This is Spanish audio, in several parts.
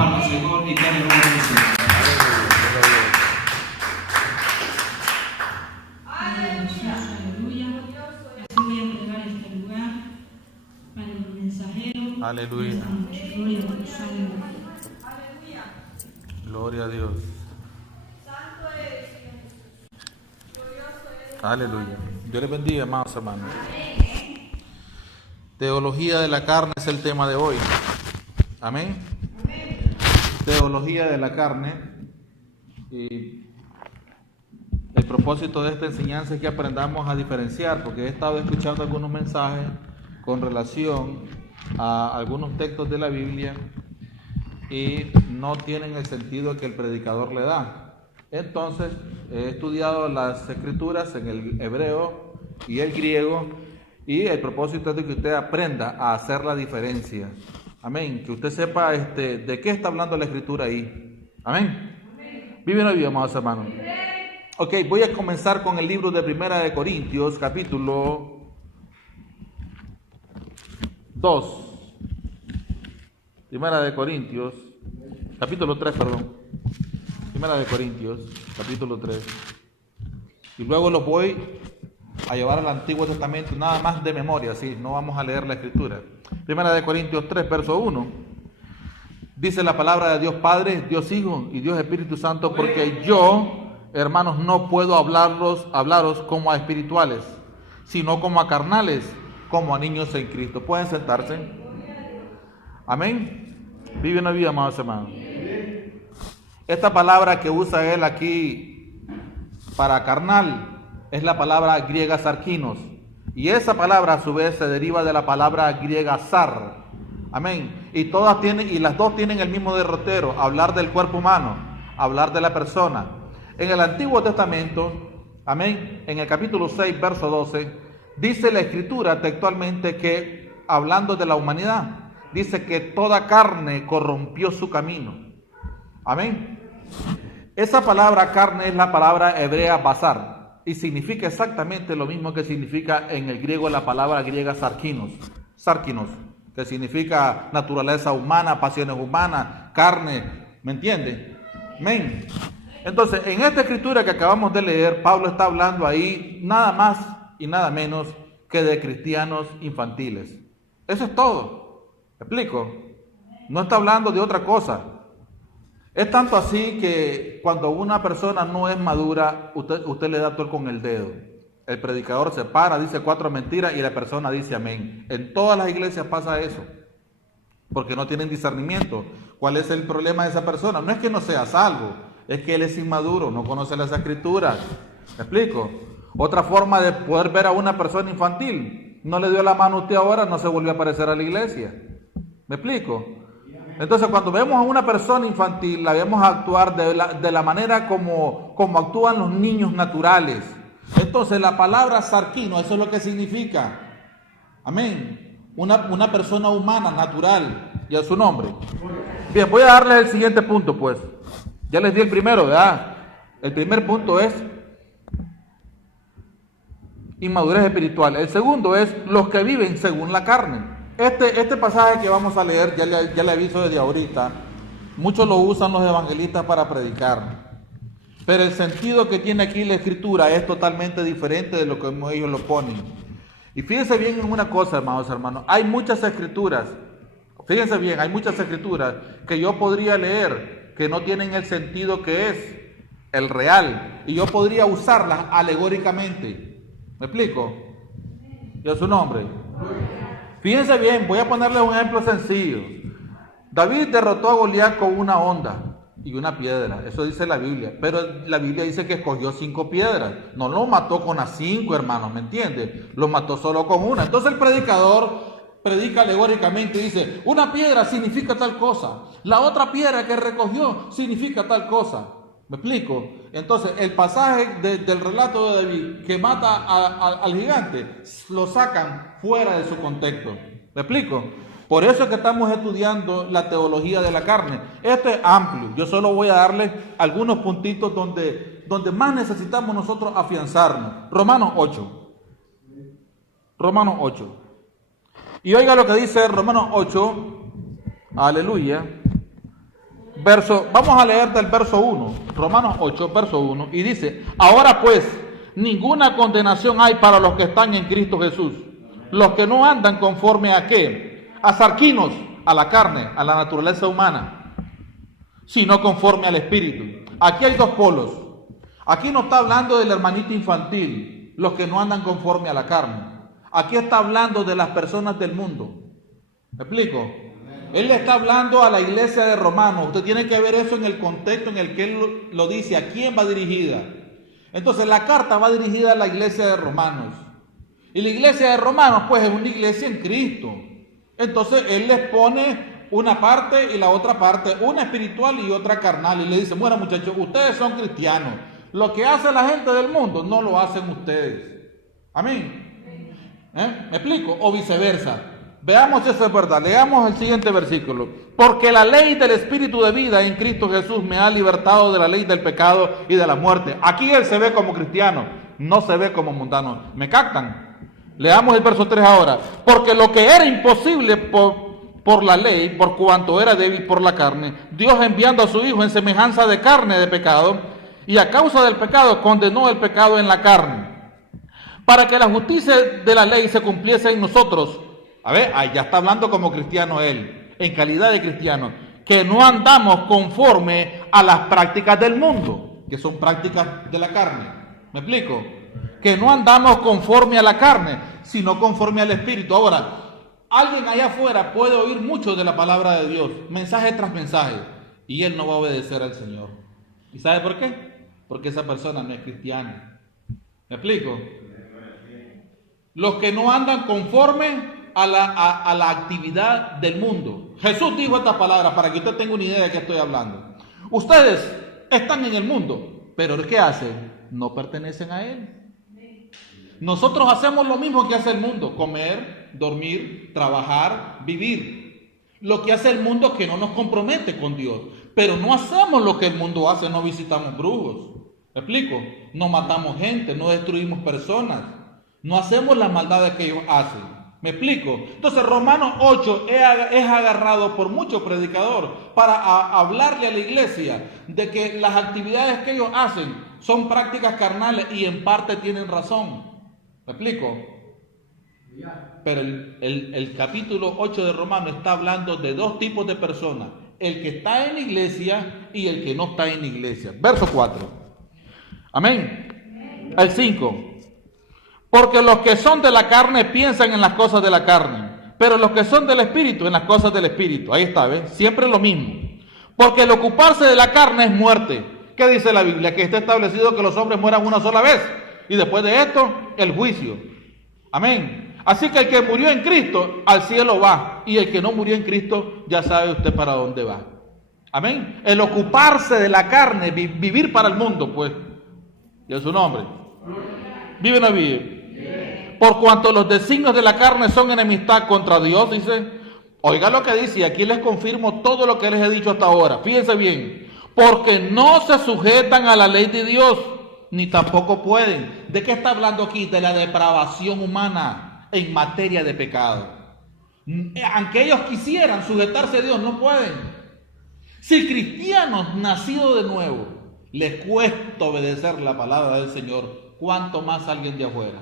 palmas al Señor y que le bendiga. Aleluya. Así voy a entregar este lugar para el mensajero. Aleluya. Gloria a Dios. Gloria a Dios. Aleluya. Dios les bendiga, amados hermanos. Teología de la carne es el tema de hoy. Amén. Teología de la carne. Y el propósito de esta enseñanza es que aprendamos a diferenciar, porque he estado escuchando algunos mensajes con relación a algunos textos de la Biblia y no tienen el sentido que el predicador le da. Entonces, he estudiado las escrituras en el hebreo y el griego, y el propósito es de que usted aprenda a hacer la diferencia. Amén. Que usted sepa de qué está hablando la escritura ahí. Amén. Vive una vida, amados hermanos. Ok, voy a comenzar con el libro de Primera de Corintios, capítulo 2. Primera de Corintios, capítulo 3, perdón. Primera de Corintios, capítulo 3. Y luego los voy a llevar al Antiguo Testamento, nada más de memoria, ¿sí? No vamos a leer la escritura. Primera de Corintios 3, verso 1. Dice la palabra de Dios Padre, Dios Hijo y Dios Espíritu Santo, porque yo, hermanos, no puedo hablaros como a espirituales, sino como a carnales, como a niños en Cristo. ¿Pueden sentarse? Amén. Vive una vida, amados hermanos. Esta palabra que usa él aquí para carnal es la palabra griega sarkinos. Y esa palabra a su vez se deriva de la palabra griega sar. Amén. Y las dos tienen el mismo derrotero, hablar del cuerpo humano, hablar de la persona. En el Antiguo Testamento, amén, en el capítulo 6, verso 12, dice la escritura textualmente que, hablando de la humanidad, dice que toda carne corrompió su camino. Amén. Esa palabra carne es la palabra hebrea basar y significa exactamente lo mismo que significa en el griego la palabra griega sarkinos, que significa naturaleza humana, pasiones humanas, carne, ¿me entiende? Amén. Entonces, en esta escritura que acabamos de leer, Pablo está hablando ahí nada más y nada menos que de cristianos infantiles. Eso es todo. ¿Me explico? No está hablando de otra cosa. Es tanto así que cuando una persona no es madura, usted le da todo con el dedo. El predicador se para, dice 4 mentiras y la persona dice amén. En todas las iglesias pasa eso, porque no tienen discernimiento. ¿Cuál es el problema de esa persona? No es que no sea salvo, es que él es inmaduro, no conoce las escrituras. ¿Me explico? Otra forma de poder ver a una persona infantil: no le dio la mano a usted ahora, no se volvió a aparecer a la iglesia. ¿Me explico? Entonces, cuando vemos a una persona infantil, la vemos actuar de la manera como actúan los niños naturales. Entonces, la palabra sarquino, eso es lo que significa. Amén. Una persona humana, natural, y a su nombre. Bien, voy a darles el siguiente punto, pues. Ya les di el primero, ¿verdad? El primer punto es inmadurez espiritual. El segundo es los que viven según la carne. Este pasaje que vamos a leer, ya le aviso desde ahorita, muchos lo usan los evangelistas para predicar. Pero el sentido que tiene aquí la escritura es totalmente diferente de lo que ellos lo ponen. Y fíjense bien en una cosa, hermanos, hay muchas escrituras, fíjense bien, hay muchas escrituras que yo podría leer que no tienen el sentido que es el real, y yo podría usarlas alegóricamente. ¿Me explico? ¿Y a su nombre? Fíjense bien, voy a ponerles un ejemplo sencillo. David derrotó a Goliat con una honda y una piedra, eso dice la Biblia, pero la Biblia dice que escogió 5 piedras, no lo mató con las 5, hermanos, ¿me entiende? Lo mató solo con una. Entonces el predicador predica alegóricamente y dice, una piedra significa tal cosa, la otra piedra que recogió significa tal cosa. ¿Me explico? Entonces el pasaje del relato de David que mata al gigante lo sacan fuera de su contexto. ¿Me explico? Por eso es que estamos estudiando la teología de la carne. Esto es amplio. Yo solo voy a darle algunos puntitos donde más necesitamos nosotros afianzarnos. Romanos 8. Romanos 8. Y oiga lo que dice Romanos 8. Aleluya. Vamos a leer del verso 1, Romanos 8, verso 1, y dice: ahora pues, ninguna condenación hay para los que están en Cristo Jesús, los que no andan conforme a ¿qué? A sarquinos, a la carne, a la naturaleza humana, sino conforme al Espíritu. Aquí hay dos polos. Aquí no está hablando del hermanito infantil, los que no andan conforme a la carne. Aquí está hablando de las personas del mundo. ¿Me explico? Él le está hablando a la iglesia de Romanos. Usted tiene que ver eso en el contexto en el que él lo dice, a quién va dirigida. Entonces la carta va dirigida a la iglesia de Romanos. Y la iglesia de Romanos pues es una iglesia en Cristo. Entonces él les pone una parte y la otra parte, una espiritual y otra carnal. Y le dice: bueno, muchachos, ustedes son cristianos. Lo que hace la gente del mundo no lo hacen ustedes. Amén. ¿Me explico? O viceversa. Veamos si eso es verdad. Leamos el siguiente versículo. Porque la ley del Espíritu de vida en Cristo Jesús me ha libertado de la ley del pecado y de la muerte. Aquí él se ve como cristiano, no se ve como mundano. ¿Me captan? Leamos el verso 3 ahora. Porque lo que era imposible por la ley, por cuanto era débil por la carne, Dios enviando a su Hijo en semejanza de carne de pecado, y a causa del pecado condenó el pecado en la carne, para que la justicia de la ley se cumpliese en nosotros. A ver, ahí ya está hablando como cristiano él, en calidad de cristiano, que no andamos conforme a las prácticas del mundo, que son prácticas de la carne. ¿Me explico? Que no andamos conforme a la carne, sino conforme al Espíritu. Ahora, alguien allá afuera puede oír mucho de la palabra de Dios, mensaje tras mensaje, y él no va a obedecer al Señor. ¿Y sabe por qué? Porque esa persona no es cristiana. ¿Me explico? Los que no andan conforme a la actividad del mundo. Jesús dijo estas palabras para que usted tenga una idea de qué estoy hablando. Ustedes están en el mundo, pero ¿qué hacen? No pertenecen a él. Nosotros hacemos lo mismo que hace el mundo: comer, dormir, trabajar, vivir. Lo que hace el mundo es que no nos compromete con Dios, pero no hacemos lo que el mundo hace. No visitamos brujos. ¿Me explico? No matamos gente, no destruimos personas, no hacemos las maldades que ellos hacen. ¿Me explico? Entonces Romanos 8 es agarrado por muchos predicadores para hablarle a la iglesia de que las actividades que ellos hacen son prácticas carnales, y en parte tienen razón. ¿Me explico? Pero el capítulo 8 de Romanos está hablando de dos tipos de personas: el que está en la iglesia y el que no está en la iglesia. Verso 4. Amén. El 5. Porque los que son de la carne piensan en las cosas de la carne, pero los que son del Espíritu en las cosas del Espíritu. Ahí está, ¿ves? Siempre lo mismo. Porque el ocuparse de la carne es muerte. ¿Qué dice la Biblia? Que está establecido que los hombres mueran una sola vez, y después de esto, el juicio. Amén. Así que el que murió en Cristo al cielo va, y el que no murió en Cristo ya sabe usted para dónde va. Amén. El ocuparse de la carne, vivir para el mundo, pues, y es su nombre. ¿Vive o no vive? Por cuanto los designios de la carne son enemistad contra Dios, dice. Oiga lo que dice, y aquí les confirmo todo lo que les he dicho hasta ahora. Fíjense bien. Porque no se sujetan a la ley de Dios, ni tampoco pueden. ¿De qué está hablando aquí? De la depravación humana en materia de pecado. Aunque ellos quisieran sujetarse a Dios, no pueden. Si cristianos nacidos de nuevo les cuesta obedecer la palabra del Señor, ¿cuánto más alguien de afuera?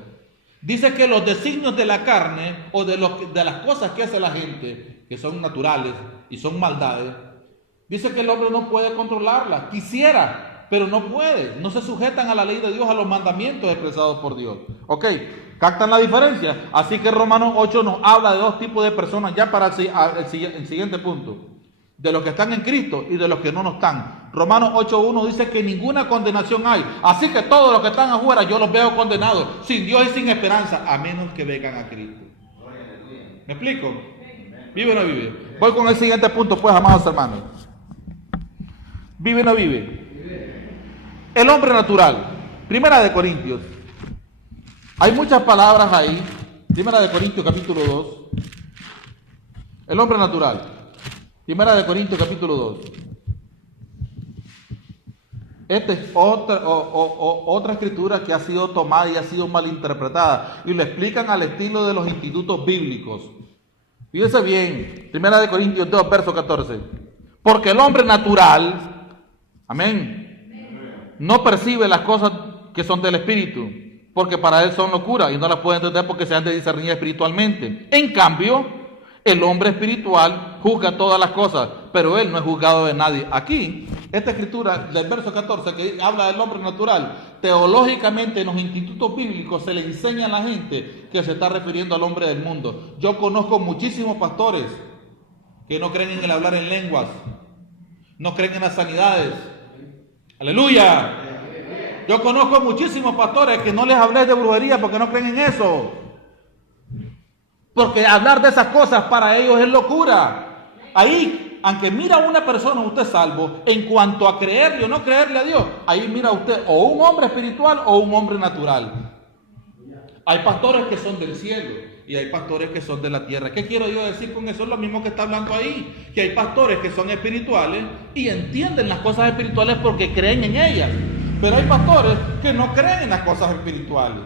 Dice que los designios de la carne, o de las cosas que hace la gente, que son naturales y son maldades, dice que el hombre no puede controlarlas. Quisiera, pero no puede. No se sujetan a la ley de Dios, a los mandamientos expresados por Dios. Ok, ¿captan la diferencia? Así que Romanos 8 nos habla de dos tipos de personas, ya para el siguiente punto: de los que están en Cristo y de los que no están. Romanos 8.1 dice que ninguna condenación hay. Así que todos los que están afuera yo los veo condenados, sin Dios y sin esperanza, a menos que vengan a Cristo. ¿Me explico? ¿Vive o no vive? Voy con el siguiente punto, pues, amados hermanos. ¿Vive o no vive? El hombre natural. Primera de Corintios. Hay muchas palabras ahí. Primera de Corintios capítulo 2. El hombre natural. Primera de Corintios capítulo 2. Esta es otra escritura que ha sido tomada y ha sido malinterpretada, y lo explican al estilo de los institutos bíblicos. Fíjense bien, Primera de Corintios 2, verso 14. Porque el hombre natural, amén, no percibe las cosas que son del Espíritu, porque para él son locura y no las puede entender porque se han de discernir espiritualmente. En cambio, el hombre espiritual juzga todas las cosas, pero él no es juzgado de nadie. Aquí, esta escritura del verso 14 que habla del hombre natural, teológicamente en los institutos bíblicos se le enseña a la gente que se está refiriendo al hombre del mundo. Yo conozco muchísimos pastores que no creen en el hablar en lenguas, no creen en las sanidades. ¡Aleluya! Yo conozco muchísimos pastores que no les hablé de brujería porque no creen en eso. Porque hablar de esas cosas para ellos es locura. Ahí, aunque mira a una persona usted salvo, en cuanto a creerle o no creerle a Dios, ahí mira usted o un hombre espiritual o un hombre natural. Hay pastores que son del cielo y hay pastores que son de la tierra. ¿Qué quiero yo decir con eso? Es lo mismo que está hablando ahí, que hay pastores que son espirituales y entienden las cosas espirituales porque creen en ellas. Pero hay pastores que no creen en las cosas espirituales,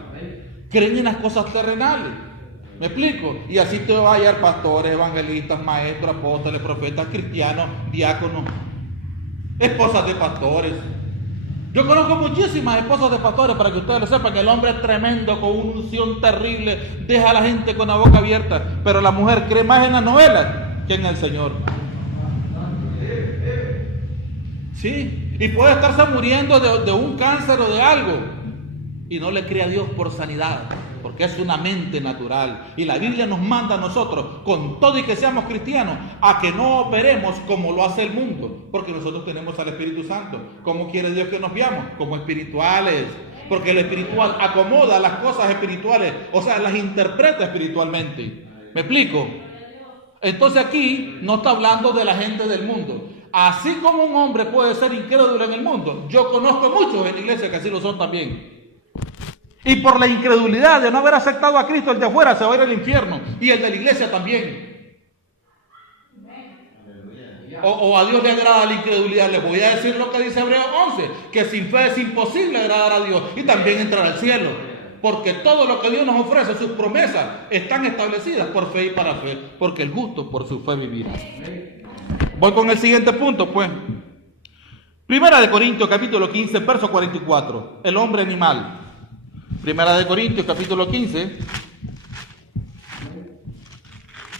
creen en las cosas terrenales. ¿Me explico? Y así te va a hallar pastores, evangelistas, maestros, apóstoles, profetas, cristianos, diáconos, esposas de pastores. Yo conozco muchísimas esposas de pastores, para que ustedes lo sepan, que el hombre es tremendo, con una unción terrible, deja a la gente con la boca abierta, pero la mujer cree más en las novelas que en el Señor. Sí, y puede estarse muriendo de un cáncer o de algo, y no le cree a Dios por sanidad, porque es una mente natural. Y la Biblia nos manda a nosotros, con todo y que seamos cristianos, a que no operemos como lo hace el mundo, porque nosotros tenemos al Espíritu Santo. ¿Cómo quiere Dios que nos veamos? Como espirituales, porque el espiritual acomoda las cosas espirituales, o sea, las interpreta espiritualmente. ¿Me explico? Entonces aquí no está hablando de la gente del mundo. Así como un hombre puede ser incrédulo en el mundo, yo conozco muchos en la iglesia que así lo son también. Y por la incredulidad de no haber aceptado a Cristo, el de afuera se va a ir al infierno. Y el de la iglesia también. O a Dios le agrada la incredulidad. Les voy a decir lo que dice Hebreos 11. Que sin fe es imposible agradar a Dios. Y también entrar al cielo. Porque todo lo que Dios nos ofrece, sus promesas, están establecidas por fe y para fe. Porque el justo por su fe vivirá. Voy con el siguiente punto, pues. Primera de Corintios, capítulo 15, verso 44. El hombre animal. Primera de Corintios, capítulo 15.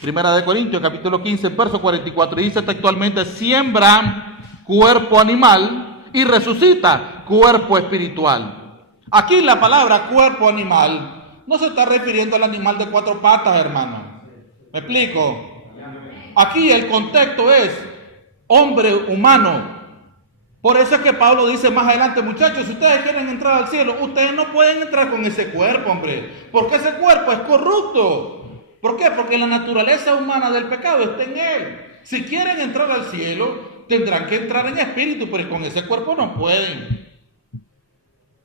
Primera de Corintios, capítulo 15, verso 44. Dice textualmente: siembra cuerpo animal y resucita cuerpo espiritual. Aquí la palabra cuerpo animal no se está refiriendo al animal de cuatro patas, hermano. ¿Me explico? Aquí el contexto es hombre humano. Por eso es que Pablo dice más adelante: muchachos, si ustedes quieren entrar al cielo, ustedes no pueden entrar con ese cuerpo, hombre, porque ese cuerpo es corrupto. ¿Por qué? Porque la naturaleza humana del pecado está en él. Si quieren entrar al cielo, tendrán que entrar en espíritu, pero con ese cuerpo no pueden.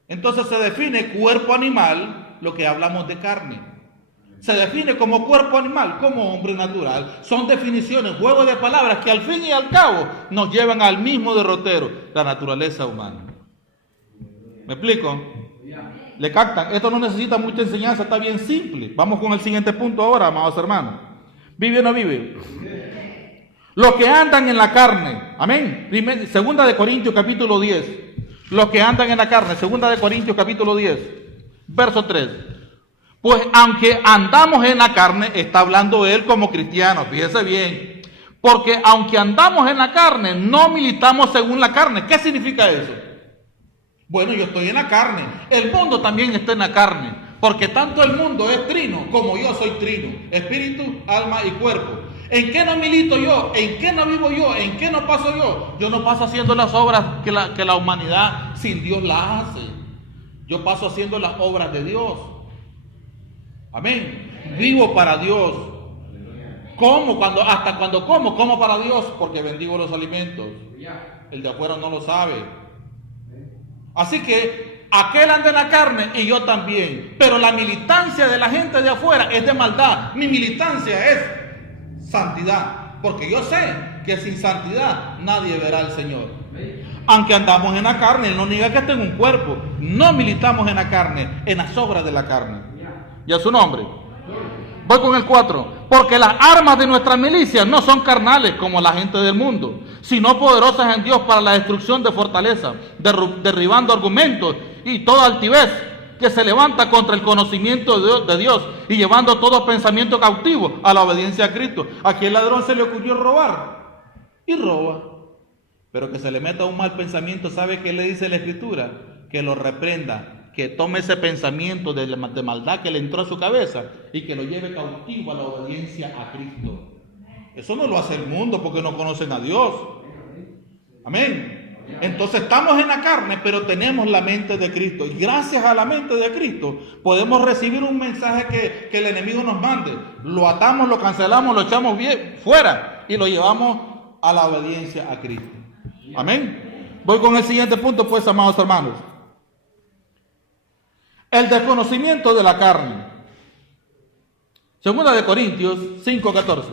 Entonces se define cuerpo animal, lo que hablamos de carne. Se define como cuerpo animal, como hombre natural. Son definiciones, juegos de palabras que al fin y al cabo nos llevan al mismo derrotero, la naturaleza humana. ¿Me explico? ¿Le captan? Esto no necesita mucha enseñanza, está bien simple. Vamos con el siguiente punto ahora, amados hermanos. ¿Vive o no vive? Los que andan en la carne, amén. Segunda de Corintios capítulo 10. Los que andan en la carne, segunda de Corintios capítulo 10, verso 3. Pues aunque andamos en la carne, está hablando él como cristiano, fíjese bien. Porque aunque andamos en la carne, no militamos según la carne. ¿Qué significa eso? Bueno, yo estoy en la carne. El mundo también está en la carne. Porque tanto el mundo es trino como yo soy trino. Espíritu, alma y cuerpo. ¿En qué no milito yo? ¿En qué no vivo yo? ¿En qué no paso yo? Yo no paso haciendo las obras que la humanidad sin Dios las hace. Yo paso haciendo las obras de Dios. Amén. Vivo para Dios. ¿Cómo? Hasta cuando como para Dios, porque bendigo los alimentos. El de afuera no lo sabe. Así que aquel anda en la carne y yo también. Pero la militancia de la gente de afuera es de maldad. Mi militancia es santidad. Porque yo sé que sin santidad nadie verá al Señor. Aunque andamos en la carne, Él no niega que tengo un cuerpo. No militamos en la carne, en las obras de la carne. Y a su nombre. Voy con el 4. porque las armas de nuestra milicia no son carnales como la gente del mundo, sino poderosas en Dios para la destrucción de fortaleza, derribando argumentos y toda altivez que se levanta contra el conocimiento de Dios y llevando todo pensamiento cautivo a la obediencia a Cristo. Aquí el ladrón se le ocurrió robar y roba, pero que se le meta un mal pensamiento. ¿Sabe qué le dice la Escritura? Que lo reprenda, que tome ese pensamiento de maldad que le entró a su cabeza y que lo lleve cautivo a la obediencia a Cristo. Eso no lo hace el mundo porque no conocen a Dios. Amén. Entonces estamos en la carne, pero tenemos la mente de Cristo. Y gracias a la mente de Cristo podemos recibir un mensaje que el enemigo nos mande. Lo atamos, lo cancelamos, lo echamos bien fuera y lo llevamos a la obediencia a Cristo. Amén. Voy con el siguiente punto, pues, amados hermanos. El desconocimiento de la carne. Segunda de Corintios 5:14.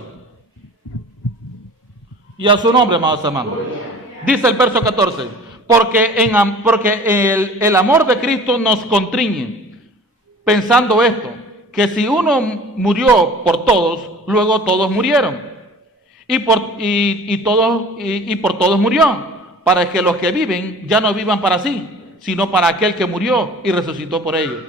Y a su nombre, amados hermanos. Dice el verso 14, porque el amor de Cristo nos constriñe, pensando esto, que si uno murió por todos, luego todos murieron, y por todos murió, para que los que viven ya no vivan para sí, sino para aquel que murió y resucitó por ellos.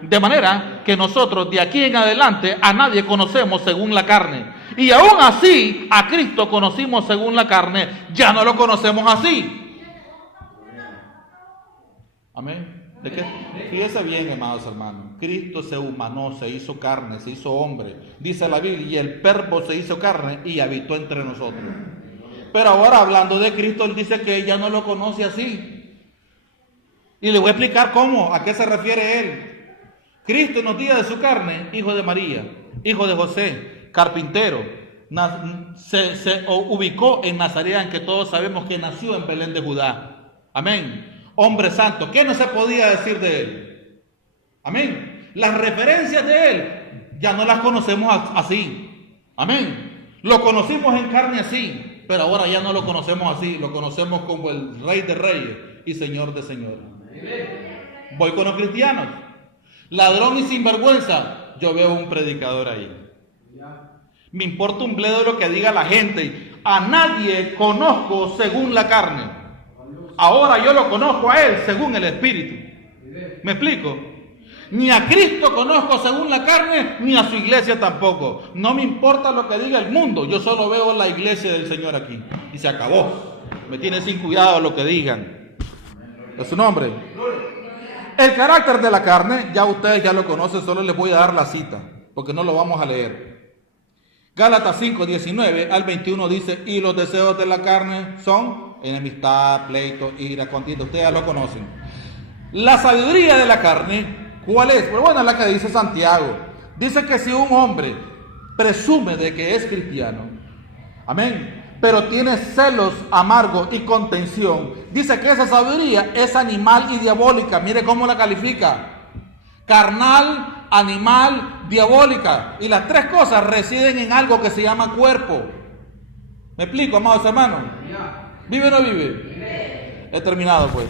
De manera que nosotros de aquí en adelante a nadie conocemos según la carne. Y aún así, a Cristo conocimos según la carne, ya no lo conocemos así. Amén. ¿De qué? Fíjese bien, amados hermanos. Cristo se humanó, se hizo carne, se hizo hombre. Dice la Biblia, y el Verbo se hizo carne y habitó entre nosotros. Pero ahora, hablando de Cristo, él dice que ya no lo conoce así. Y le voy a explicar cómo, a qué se refiere él. Cristo en los días de su carne, hijo de María, hijo de José, carpintero, se ubicó en Nazaret, en que todos sabemos que nació en Belén de Judá. Amén. Hombre santo, ¿qué no se podía decir de él? Amén. Las referencias de él ya no las conocemos así. Amén. Lo conocimos en carne así, pero ahora ya no lo conocemos así. Lo conocemos como el Rey de Reyes y Señor de Señores. Voy con los cristianos. Ladrón y sinvergüenza, yo veo un predicador ahí. Me importa un bledo lo que diga la gente. A nadie conozco según la carne. Ahora yo lo conozco a él según el Espíritu. ¿Me explico? Ni a Cristo conozco según la carne, ni a su iglesia tampoco. No me importa lo que diga el mundo. Yo solo veo la iglesia del Señor aquí. Y se acabó. Me tiene sin cuidado lo que digan. ¿Es su nombre? El carácter de la carne, ya ustedes ya lo conocen, solo les voy a dar la cita, porque no lo vamos a leer. Gálatas 5:19 al 21 dice, y los deseos de la carne son enemistad, pleito, ira, contienda. Ustedes ya lo conocen. La sabiduría de la carne, ¿cuál es? Pues bueno, es la que dice Santiago. Dice que si un hombre presume de que es cristiano, amén, pero tiene celos amargos y contención, dice que esa sabiduría es animal y diabólica. Mire cómo la califica: carnal, animal, diabólica. Y las tres cosas residen en algo que se llama cuerpo. ¿Me explico, amados hermanos? ¿Vive o no vive? He terminado, pues.